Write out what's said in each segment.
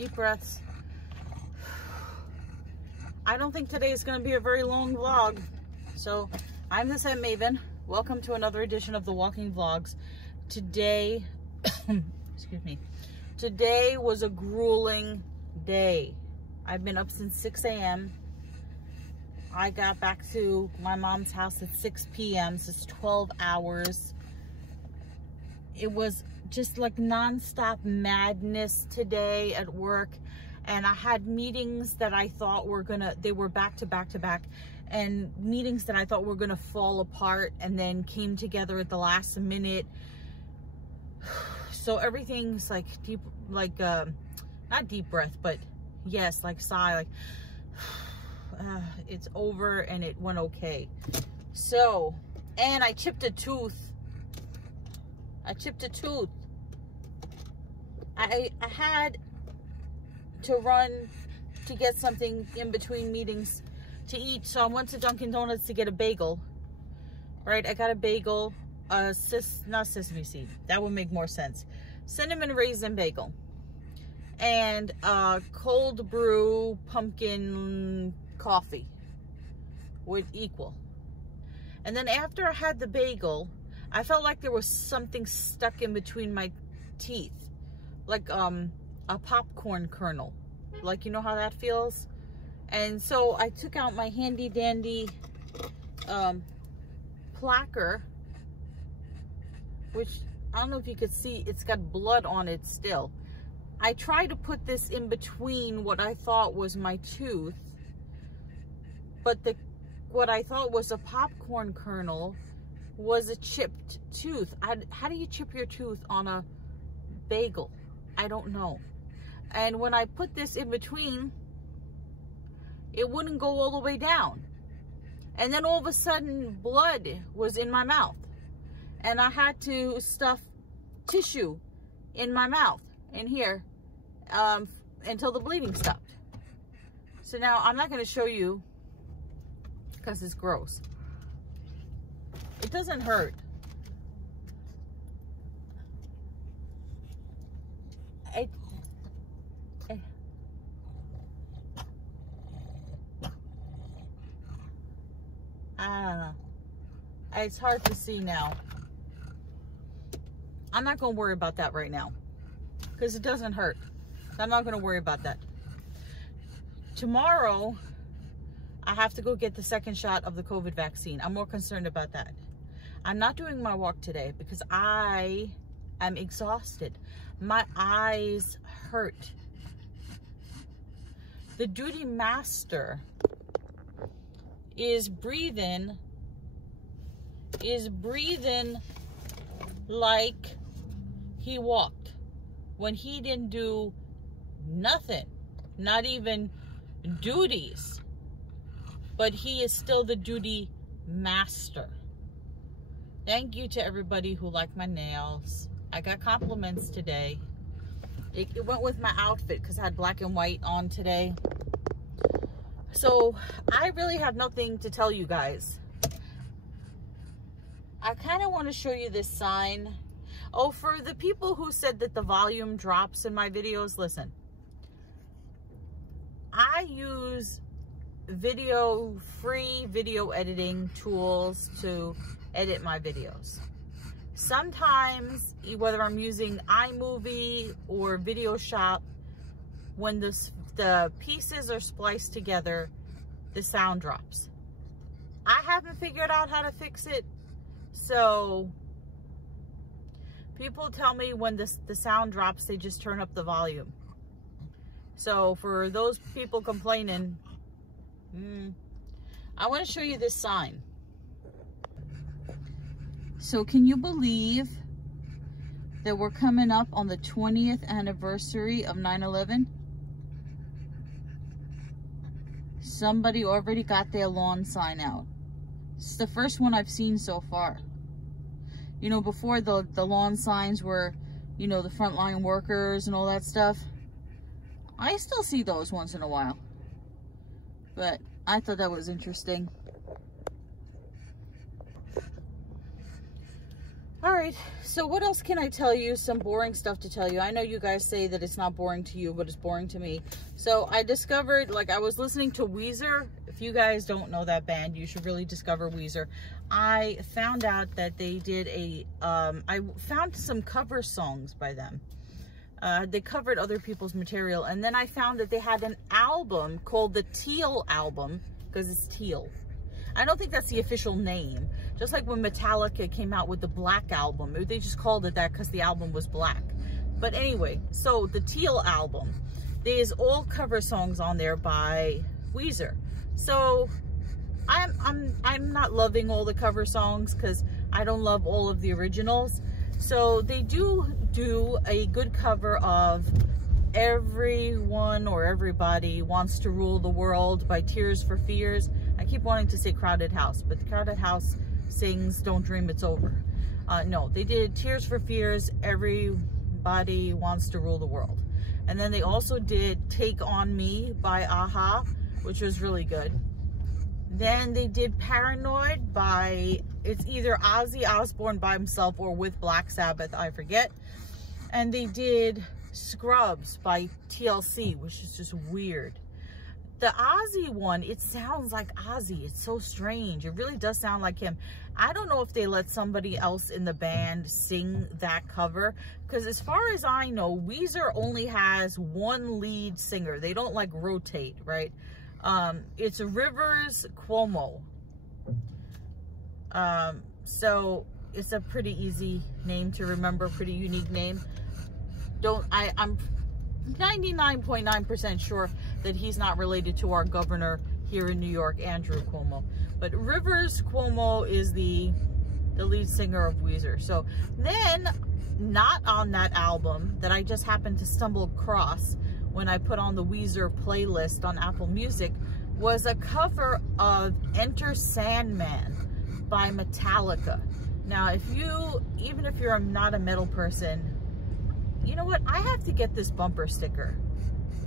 Deep breaths. I don't think today is going to be a very long vlog. So, I'm the Scent Maven. Welcome to another edition of the Walking Vlogs. Today, excuse me, today was a grueling day. I've been up since 6 a.m. I got back to my mom's house at 6 p.m. So it's 12 hours. It was just like non-stop madness today at work. And I had meetings that I thought were they were back to back to back. And meetings that I thought were gonna fall apart and then came together at the last minute. So everything's like deep, like, not deep breath, but yes, like sigh, like, it's over and it went okay. So, and I chipped a tooth. I had to run to get something in between meetings to eat. So I went to Dunkin' Donuts to get a bagel. Right, I got a bagel, not sesame seed. That would make more sense. Cinnamon raisin bagel. And cold brew pumpkin coffee would equal. And then after I had the bagel, I felt like there was something stuck in between my teeth, like a popcorn kernel. Like, you know how that feels? And so I took out my handy dandy placker, which I don't know if you could see, it's got blood on it still. I tried to put this in between what I thought was my tooth, but what I thought was a popcorn kernel was a chipped tooth. How do you chip your tooth on a bagel? I don't know. And when I put this in between, it wouldn't go all the way down. And then all of a sudden, blood was in my mouth. And I had to stuff tissue in my mouth, in here, until the bleeding stopped. So now I'm not going to show you because it's gross. It doesn't hurt. I don't know. It's hard to see now. I'm not going to worry about that right now because it doesn't hurt. I'm not going to worry about that. Tomorrow, I have to go get the second shot of the COVID vaccine. I'm more concerned about that. I'm not doing my walk today because I am exhausted. My eyes hurt. The duty master is breathing like he walked when he didn't do nothing, not even duties, but he is still the duty master. Thank you to everybody who liked my nails. I got compliments today. It went with my outfit because I had black and white on today. So I really have nothing to tell you guys. I kind of want to show you this sign. Oh, for the people who said that the volume drops in my videos, listen. I use free video editing tools to edit my videos. Sometimes, whether I'm using iMovie or Video Shop, when the pieces are spliced together, the sound drops. I haven't figured out how to fix it, so people tell me when the sound drops, they just turn up the volume. So for those people complaining, I want to show you this sign. So can you believe that we're coming up on the 20th anniversary of 9/11? Somebody already got their lawn sign out. It's the first one I've seen so far. You know, before the lawn signs were, you know, the frontline workers and all that stuff. I still see those once in a while. But I thought that was interesting. All right, so what else can I tell you? Some boring stuff to tell you. I know you guys say that it's not boring to you, but it's boring to me. So I discovered, like, I was listening to Weezer. If you guys don't know that band, you should really discover Weezer. I found out that they did I found some cover songs by them. They covered other people's material, and then I found that they had an album called the Teal album, because it's teal. I don't think that's the official name. Just like when Metallica came out with the Black album, they just called it that because the album was black. But anyway, so the Teal album, there's all cover songs on there by Weezer. So I'm not loving all the cover songs because I don't love all of the originals. So they do a good cover of Everyone or Everybody Wants to Rule the World by Tears for Fears. I keep wanting to say Crowded House, but the Crowded House sings Don't Dream It's Over. No, they did Tears for Fears, Everybody Wants to Rule the World. And then they also did Take On Me by Aha, which was really good. Then they did Paranoid by, it's either Ozzy Osbourne by himself or with Black Sabbath, I forget. And they did Scrubs by TLC, which is just weird. The Ozzy one, it sounds like Ozzy. It's so strange. It really does sound like him. I don't know if they let somebody else in the band sing that cover, because as far as I know, Weezer only has one lead singer. They don't like rotate, right? It's Rivers Cuomo. So it's a pretty easy name to remember, pretty unique name. I'm 99.9% sure that he's not related to our governor here in New York, Andrew Cuomo. But Rivers Cuomo is the lead singer of Weezer. So then, not on that album that I just happened to stumble across when I put on the Weezer playlist on Apple Music, was a cover of Enter Sandman by Metallica. Now, even if you're not a metal person, you know what? I have to get this bumper sticker.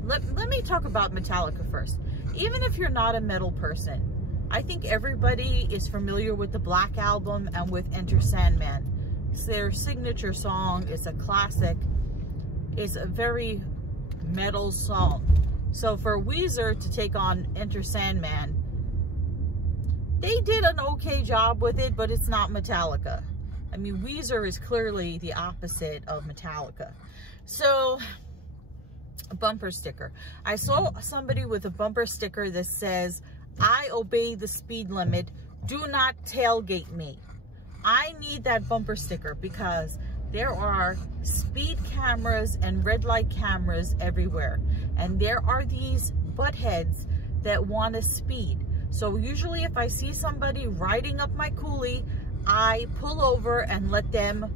Let me talk about Metallica first. Even if you're not a metal person, I think everybody is familiar with the Black Album and with Enter Sandman. It's their signature song. It's a classic. It's a very metal song. So for Weezer to take on Enter Sandman, they did an okay job with it, but it's not Metallica. I mean, Weezer is clearly the opposite of Metallica. So, a bumper sticker. I saw somebody with a bumper sticker that says, I obey the speed limit, do not tailgate me. I need that bumper sticker because there are speed cameras and red light cameras everywhere. And there are these buttheads that want to speed. So usually if I see somebody riding up my coulee, I pull over and let them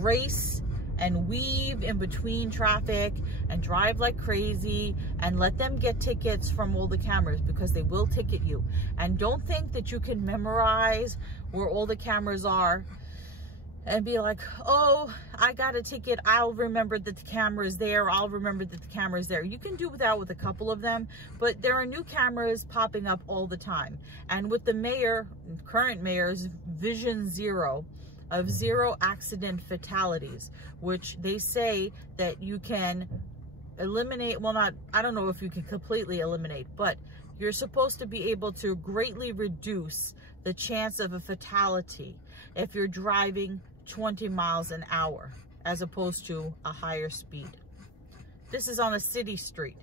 race and weave in between traffic and drive like crazy and let them get tickets from all the cameras, because they will ticket you. And don't think that you can memorize where all the cameras are and be like, oh, I got a ticket, I'll remember that the camera is there, I'll remember that the camera is there. You can do that with a couple of them, but there are new cameras popping up all the time. And with the mayor, current mayor's Vision Zero, of 0 accident fatalities, which they say that you can eliminate, well, not, I don't know if you can completely eliminate, but you're supposed to be able to greatly reduce the chance of a fatality if you're driving 20 miles an hour as opposed to a higher speed. This is on a city street.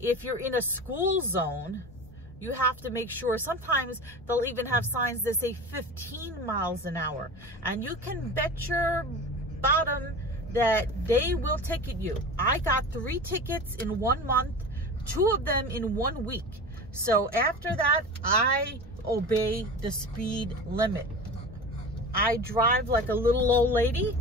If you're in a school zone, you have to make sure, sometimes they'll even have signs that say 15 miles an hour. And you can bet your bottom that they will ticket you. I got 3 tickets in 1 month, 2 of them in 1 week. So after that, I obey the speed limit. I drive like a little old lady.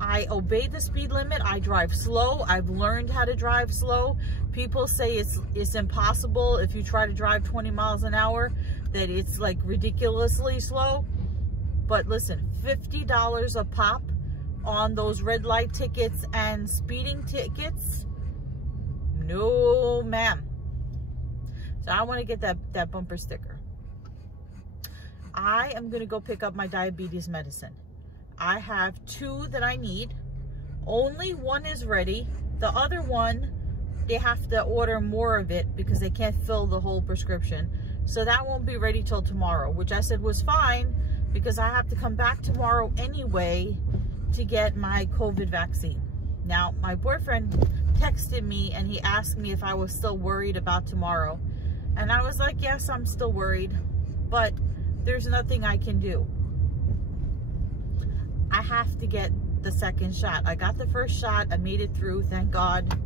I obey the speed limit. I drive slow. I've learned how to drive slow. People say it's impossible if you try to drive 20 miles an hour, that it's like ridiculously slow. But listen, $50 a pop on those red light tickets and speeding tickets? No, ma'am. So I want to get that bumper sticker. I am going to go pick up my diabetes medicine. I have 2 that I need. Only 1 is ready. The other one, they have to order more of it because they can't fill the whole prescription. So that won't be ready till tomorrow, which I said was fine because I have to come back tomorrow anyway to get my COVID vaccine. Now, my boyfriend texted me and he asked me if I was still worried about tomorrow. And I was like, yes, I'm still worried, but there's nothing I can do. I have to get the second shot. I got the first shot. I made it through, thank God.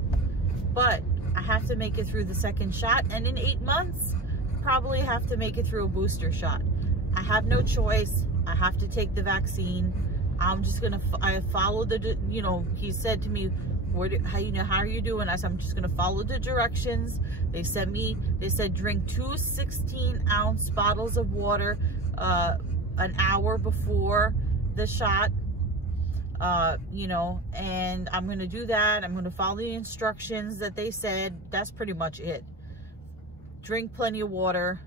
But I have to make it through the second shot. And in 8 months, probably have to make it through a booster shot. I have no choice. I have to take the vaccine. I'm just going to, I follow the, you know, he said to me, how are you doing? I said, I'm just going to follow the directions. They said drink 2 16-ounce bottles of water an hour before the shot, you know, and I'm going to do that. I'm going to follow the instructions that they said. That's pretty much it. Drink plenty of water.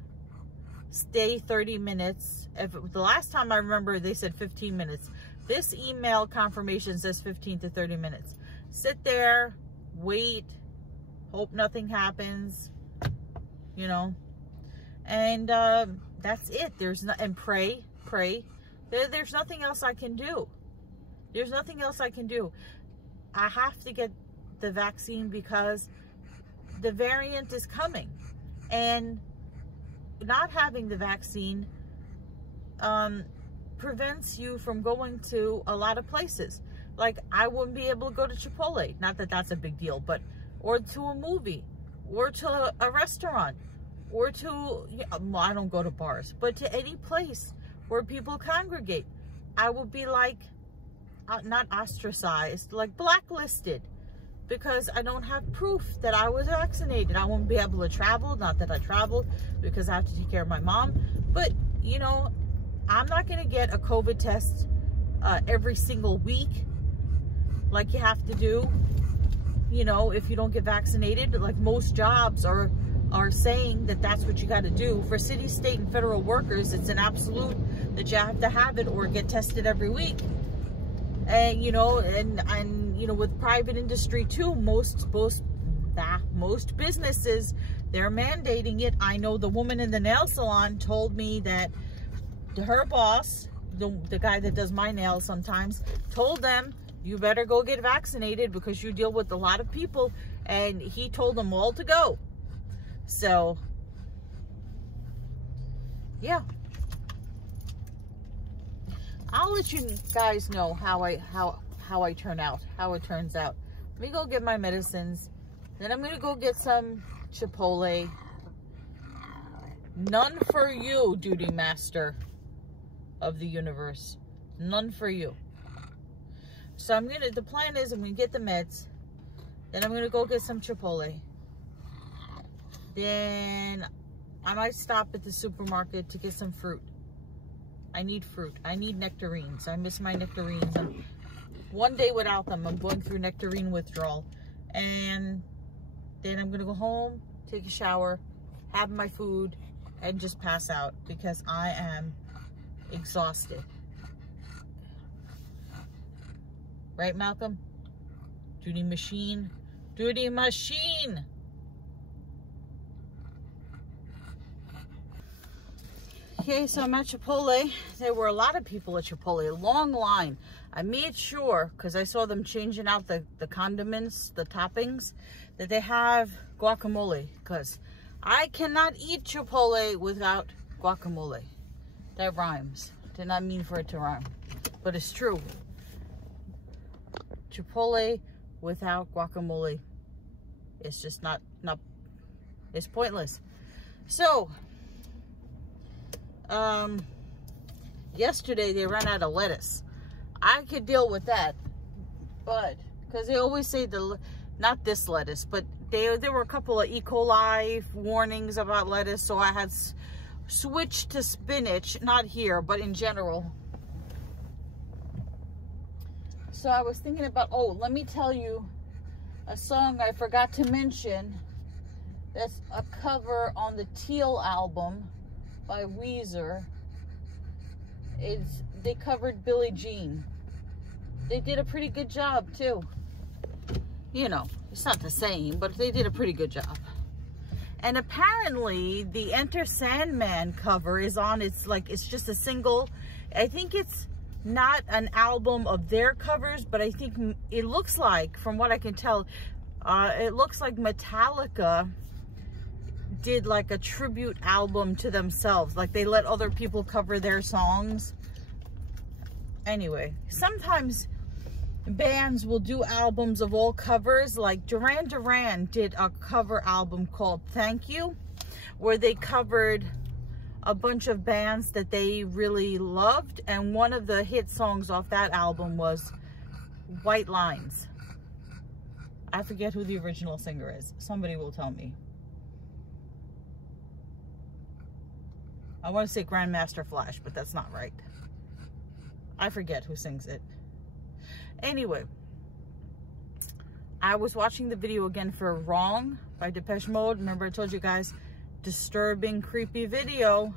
Stay 30 minutes. The last time I remember, they said 15 minutes. This email confirmation says 15 to 30 minutes. Sit there, wait, hope nothing happens, you know, and that's it. And pray. There's nothing else I can do. There's nothing else I can do. I have to get the vaccine because the variant is coming, and not having the vaccine prevents you from going to a lot of places. Like, I wouldn't be able to go to Chipotle. Not that that's a big deal, but, or to a movie, or to a restaurant, or to, well, I don't go to bars, but to any place where people congregate. I would be like, not ostracized, like blacklisted, because I don't have proof that I was vaccinated. I won't be able to travel. Not that I traveled, because I have to take care of my mom. But, you know, I'm not going to get a COVID test every single week like you have to do, you know, if you don't get vaccinated. Like most jobs are saying that that's what you got to do. For city, state, and federal workers, it's an absolute that you have to have it or get tested every week. And, you know, and you know, with private industry too, most businesses, they're mandating it. I know the woman in the nail salon told me that her boss, the guy that does my nails sometimes, told them, you better go get vaccinated because you deal with a lot of people, and he told them all to go. So, yeah. I'll let you guys know how I turn out, how it turns out. Let me go get my medicines. Then I'm gonna go get some Chipotle. None for you, duty master of the universe. None for you. So the plan is I'm gonna get the meds. Then I'm gonna go get some Chipotle. Then I might stop at the supermarket to get some fruit. I need fruit. I need nectarines. I miss my nectarines. One day without them, I'm going through nectarine withdrawal. And then I'm gonna go home, take a shower, have my food, and just pass out because I am exhausted. Right, Malcolm? Duty machine. Duty machine. Okay, so I'm at Chipotle. There were a lot of people at Chipotle, a long line. I made sure, because I saw them changing out the condiments, the toppings, that they have guacamole, because I cannot eat Chipotle without guacamole. That rhymes. Did not mean for it to rhyme, but it's true. Chipotle without guacamole, it's just not, it's pointless. So, yesterday they ran out of lettuce. I could deal with that, but because they always say not this lettuce, but there were a couple of E. coli warnings about lettuce, so I had switched to spinach, not here, but in general. So I was thinking about, oh, let me tell you a song I forgot to mention. That's a cover on the Teal album by Weezer. They covered Billie Jean. they did a pretty good job too. You know, it's not the same, but they did a pretty good job. And apparently the Enter Sandman cover is on, it's just a single. I think it's not an album of their covers, but I think it looks like, from what I can tell, it looks like Metallica did like a tribute album to themselves. Like they let other people cover their songs. Anyway, sometimes bands will do albums of all covers. Like Duran Duran did a cover album called Thank You, where they covered a bunch of bands that they really loved, and one of the hit songs off that album was White Lines. I forget who the original singer is. Somebody will tell me. I want to say Grandmaster Flash, but that's not right. I forget who sings it. Anyway, I was watching the video again for Wrong by Depeche Mode. Remember I told you guys, disturbing, creepy video,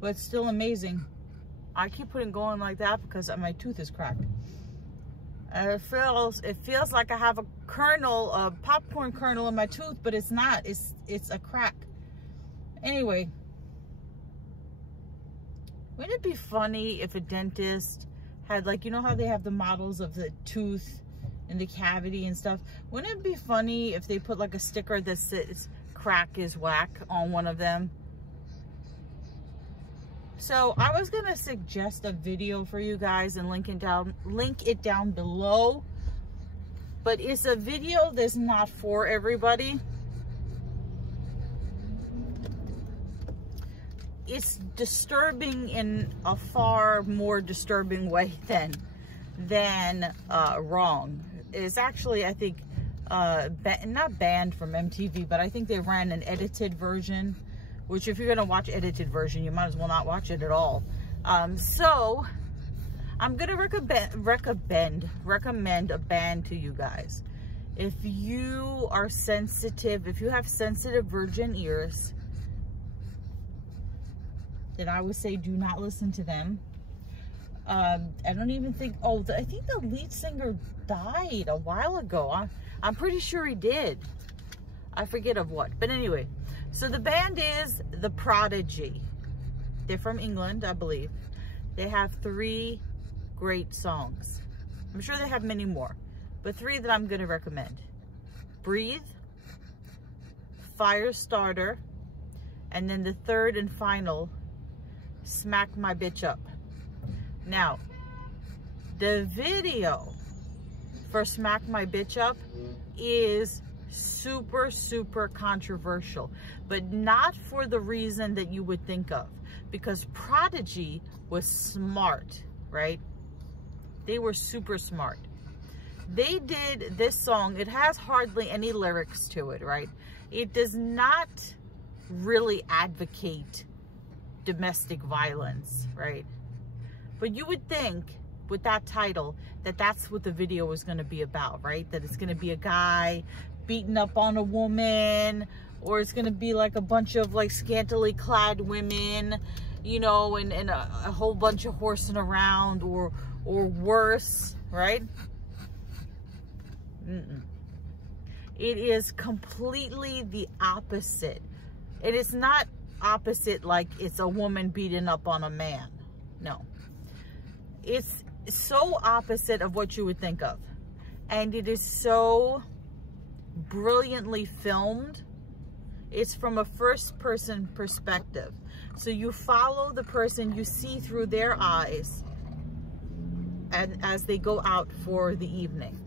but still amazing. I keep going like that because my tooth is cracked. It feels like I have a kernel, a popcorn kernel in my tooth, but it's not. It's a crack. Anyway, wouldn't it be funny if a dentist had, like, you know how they have the models of the tooth and the cavity and stuff? Wouldn't it be funny if they put like a sticker that says crack is whack on one of them? So I was gonna suggest a video for you guys and link it down below, but it's a video that's not for everybody. It's disturbing in a far more disturbing way than Wrong. It's actually, I think, not banned from MTV, but I think they ran an edited version, which if you're gonna watch edited version, you might as well not watch it at all. So I'm gonna recommend a band to you guys. If you are sensitive, if you have sensitive virgin ears, then I would say do not listen to them. I don't even think, I think the lead singer died a while ago. I'm pretty sure he did. I forget of what, but anyway. So the band is the Prodigy. They're from England, I believe. They have 3 great songs. I'm sure they have many more, but 3 that I'm gonna recommend. Breathe, Firestarter, and then the 3rd and final, Smack.My.Bitch.Up. Now, the video for Smack.My.Bitch.Up is super, super controversial, but not for the reason that you would think of, because Prodigy was smart, right? They were super smart. They did this song. It has hardly any lyrics to it, right? It does not really advocate domestic violence, right? But you would think with that title that that's what the video is going to be about, right? That it's going to be a guy beating up on a woman, or it's going to be like a bunch of like scantily clad women, you know, and a whole bunch of horsing around, or worse, right? It is completely the opposite. It is not opposite like it's a woman beating up on a man. No. It's so opposite of what you would think of. And it is so brilliantly filmed. It's from a first-person perspective. So you follow the person, you see through their eyes as they go out for the evening.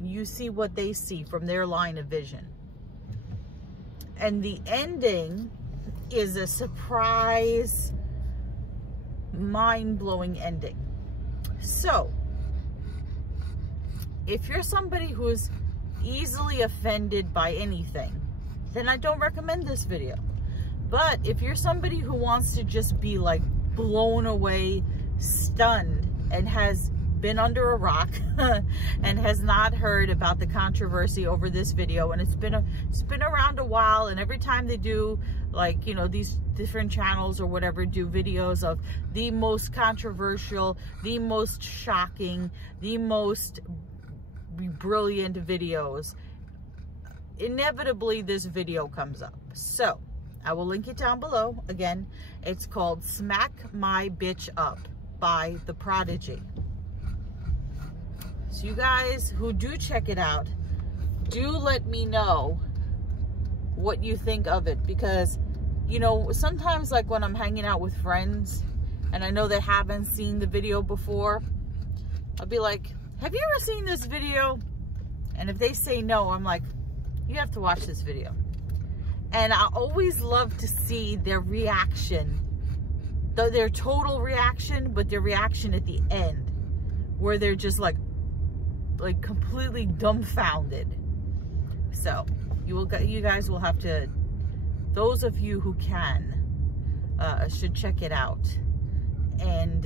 You see what they see from their line of vision. And the ending is a surprise, mind-blowing ending. So, if you're somebody who's easily offended by anything, then I don't recommend this video. But if you're somebody who wants to just be like blown away, stunned, and has been under a rock and has not heard about the controversy over this video. And it's been around a while, and every time they do, like, you know, these different channels or whatever do videos of the most controversial, the most shocking, the most brilliant videos, inevitably this video comes up. So I will link it down below. Again, it's called Smack.My.Bitch.Up by the Prodigy. So you guys who do check it out, do let me know what you think of it, because, you know, sometimes, like, when I'm hanging out with friends and I know they haven't seen the video before, I'll be like, have you ever seen this video? And if they say no, I'm like, you have to watch this video. And I always love to see their reaction, their total reaction, but their reaction at the end, where they're just like completely dumbfounded. So you guys will have to, those of you who can, should check it out and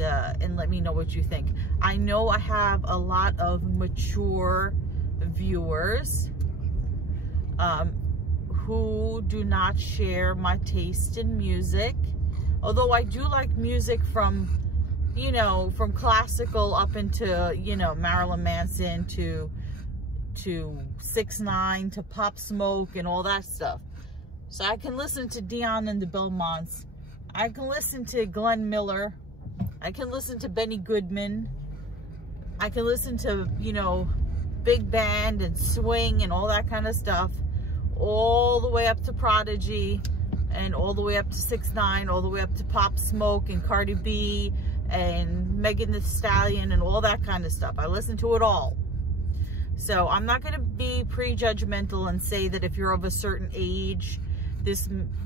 let me know what you think. I know I have a lot of mature viewers who do not share my taste in music, although I do like music from, you know, from classical up into, you know, Marilyn Manson to 6ix9ine to Pop Smoke and all that stuff. So I can listen to Dion and the Belmonts. I can listen to Glenn Miller. I can listen to Benny Goodman. I can listen to, you know, big band and swing and all that kind of stuff, all the way up to Prodigy and all the way up to 6ix9ine, all the way up to Pop Smoke and Cardi B and Megan Thee Stallion and all that kind of stuff. I listen to it all. So I'm not going to be prejudgmental and say that if you're of a certain age,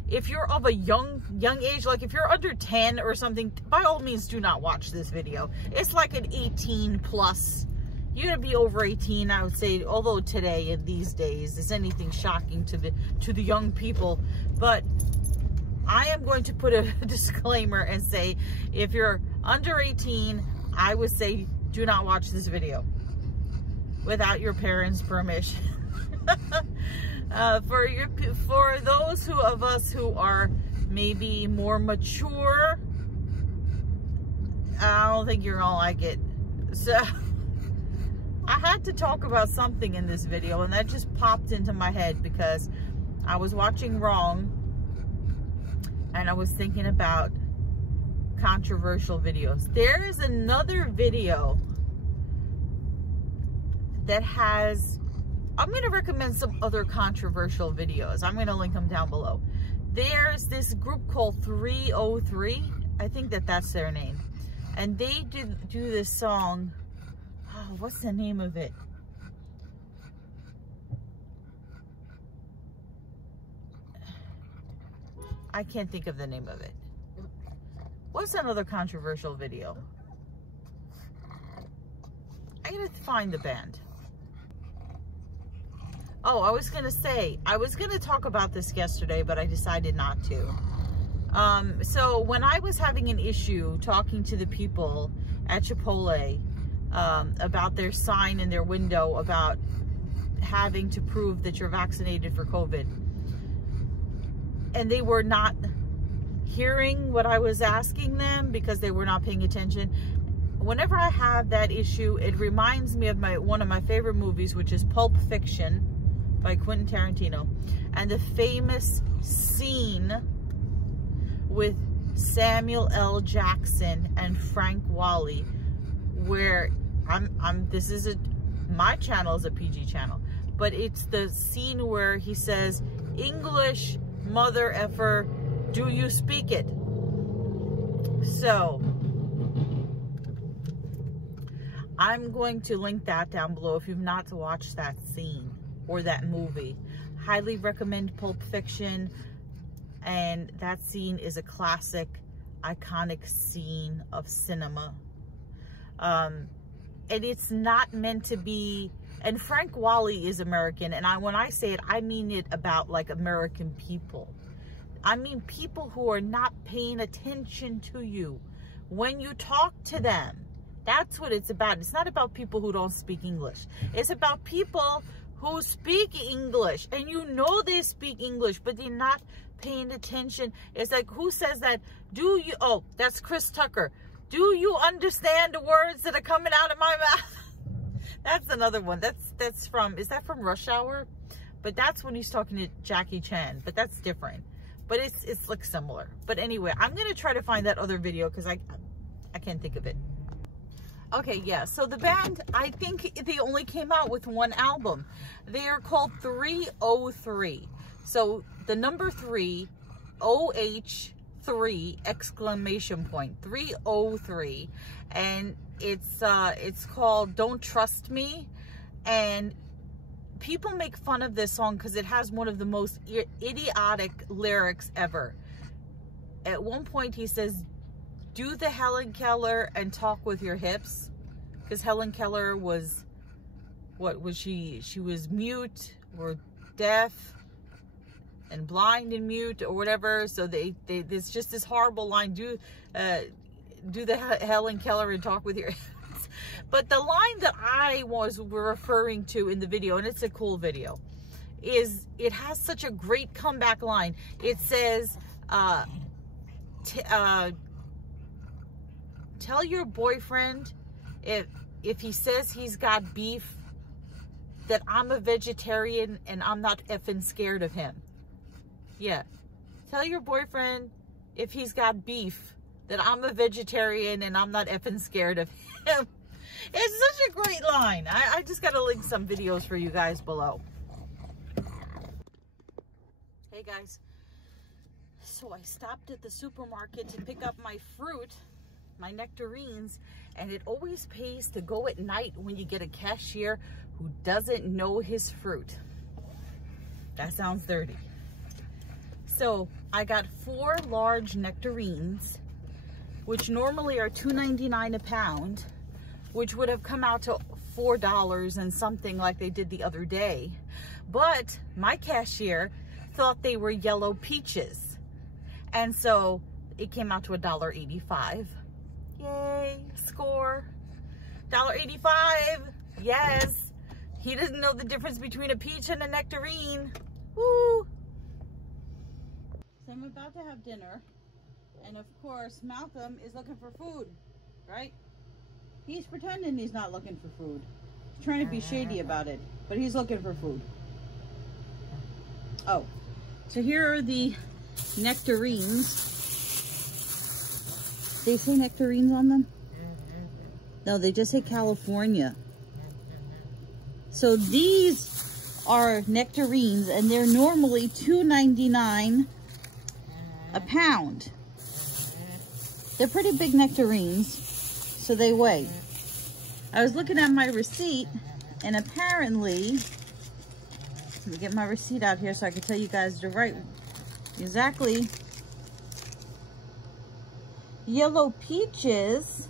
if you're of a young age, like if you're under 10 or something, by all means do not watch this video. It's like an 18 plus. You're gonna be over 18, I would say, although today and these days is anything shocking to the young people. But I am going to put a disclaimer and say, if you're under 18, I would say do not watch this video without your parents' permission. For those of us who are maybe more mature, I don't think you're gonna like it. So I had to talk about something in this video, and that just popped into my head because I was watching Wrong and I was thinking about controversial videos. There is another video that has, I'm going to recommend some other controversial videos. I'm going to link them down below. There's this group called 303. I think that's their name. And they do this song. Oh, what's the name of it? I can't think of the name of it. What's another controversial video? I gotta find the band. Oh, I was gonna say, I was gonna talk about this yesterday, but I decided not to. So when I was having an issue talking to the people at Chipotle about their sign in their window about having to prove that you're vaccinated for COVID, and they were not hearing what I was asking them because they were not paying attention. Whenever I have that issue, it reminds me of one of my favorite movies, which is Pulp Fiction by Quentin Tarantino, and the famous scene with Samuel L. Jackson and Frank Whaley, where my channel is a PG channel, but it's the scene where he says, "English, mother effer, do you speak it?" So I'm going to link that down below if you've not watched that scene or that movie. Highly recommend Pulp Fiction, and that scene is a classic, iconic scene of cinema. And it's not meant to be, and Frank Whaley is American, and when I say it, I mean it about like American people. I mean people who are not paying attention to you when you talk to them. That's what it's about. It's not about people who don't speak English. It's about people who speak English, and you know they speak English, but they're not paying attention. It's like, who says that? Do you, oh, that's Chris Tucker. Do you understand the words that are coming out of my mouth? That's another one. That's from, is that from Rush Hour? But that's when he's talking to Jackie Chan, but that's different. But it's like similar. But anyway, I'm going to try to find that other video because I can't think of it. Okay, yeah, so the band, I think they only came out with one album. They are called 303. So the number 3, OH3, exclamation point, 303. And it's called Don't Trust Me. And people make fun of this song because it has one of the most idiotic lyrics ever. At one point he says, do the Helen Keller and talk with your hips, because Helen Keller was, what was she? She was mute or deaf and blind and mute or whatever. So there's just this horrible line, do the Helen Keller and talk with your hips. But the line that I was referring to in the video, and it's a cool video, is it has such a great comeback line. It says, tell your boyfriend if he says he's got beef that I'm a vegetarian and I'm not effing scared of him. Yeah. Tell your boyfriend if he's got beef that I'm a vegetarian and I'm not effing scared of him. It's such a great line. I just got to link some videos for you guys below. Hey guys. So I stopped at the supermarket to pick up my fruit, my nectarines, and it always pays to go at night when you get a cashier who doesn't know his fruit. That sounds dirty. So I got 4 large nectarines, which normally are $2.99 a pound, which would have come out to $4 and something like they did the other day. But my cashier thought they were yellow peaches. And so it came out to $1.85. Yay, score. $1.85. Yes. He doesn't know the difference between a peach and a nectarine. Woo. So I'm about to have dinner. And of course, Malcolm is looking for food, right? He's pretending he's not looking for food. He's trying to be shady about it, but he's looking for food. Oh, so here are the nectarines. They say nectarines on them? No, they just say California. So these are nectarines, and they're normally $2.99 a pound. They're pretty big nectarines, so they weigh. I was looking at my receipt, and apparently, let me get my receipt out here so I can tell you guys the right, exactly. Yellow peaches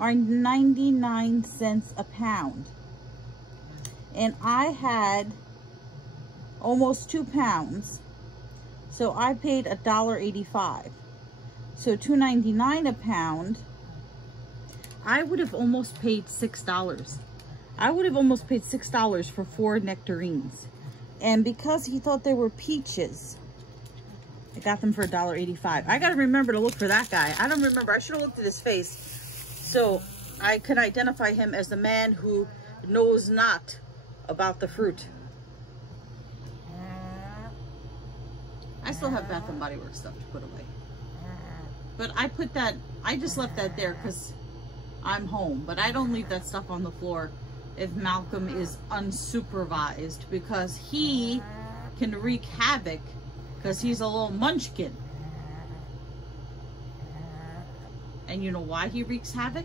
are 99 cents a pound. And I had almost 2 pounds. So I paid $1.85. So $2.99 a pound. I would have almost paid $6. I would have almost paid $6 for 4 nectarines. And because he thought they were peaches, I got them for $1.85. I gotta remember to look for that guy. I don't remember. I should have looked at his face so I could identify him as the man who knows not about the fruit. I still have Bath and Body Works stuff to put away. But I just left that there because I'm home. But I don't leave that stuff on the floor if Malcolm is unsupervised, because he can wreak havoc because he's a little munchkin. And you know why he wreaks havoc?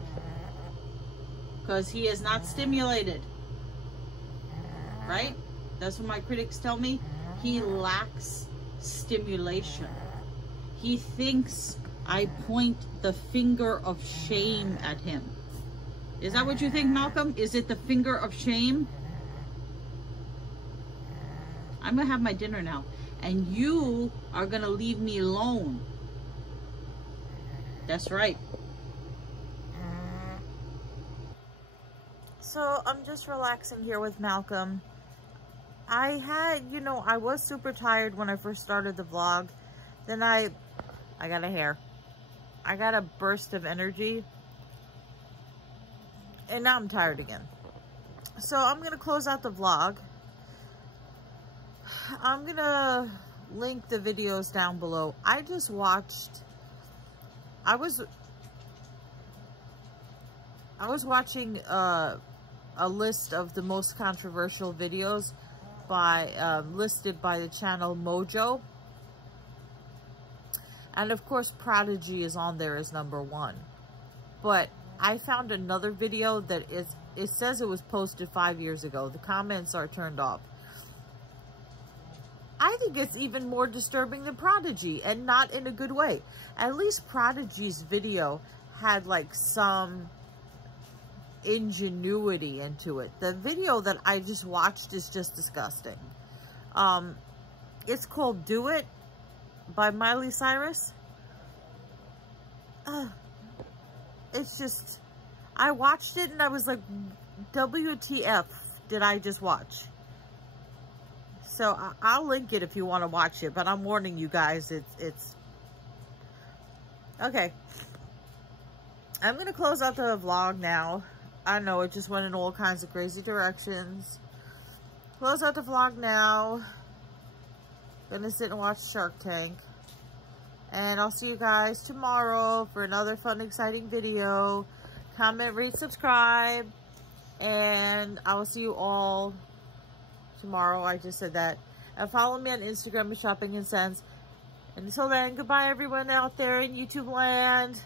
Because he is not stimulated. Right? That's what my critics tell me. He lacks stimulation. He thinks I point the finger of shame at him. Is that what you think, Malcolm? Is it the finger of shame? I'm gonna have my dinner now, and you are gonna leave me alone. That's right. So I'm just relaxing here with Malcolm. I had, you know, I was super tired when I first started the vlog. Then I got a hair. I got a burst of energy. And now I'm tired again. So I'm going to close out the vlog. I'm going to link the videos down below. I just watched, I was watching a list of the most controversial videos by listed by the channel Mojo. And of course Prodigy is on there as #1. But I found another video that it says it was posted 5 years ago. The comments are turned off. I think it's even more disturbing than Prodigy, and not in a good way. At least Prodigy's video had like some ingenuity into it. The video that I just watched is just disgusting. It's called Do It by Miley Cyrus. It's just, I watched it and I was like, WTF did I just watch? So I'll link it if you want to watch it, but I'm warning you guys, it's okay. I'm going to close out the vlog now. I know it just went in all kinds of crazy directions. Close out the vlog now. Gonna sit and watch Shark Tank. And I'll see you guys tomorrow for another fun, exciting video. Comment, rate, subscribe. And I will see you all tomorrow. I just said that. And follow me on Instagram at Shopping and Sense. And until then, goodbye everyone out there in YouTube land.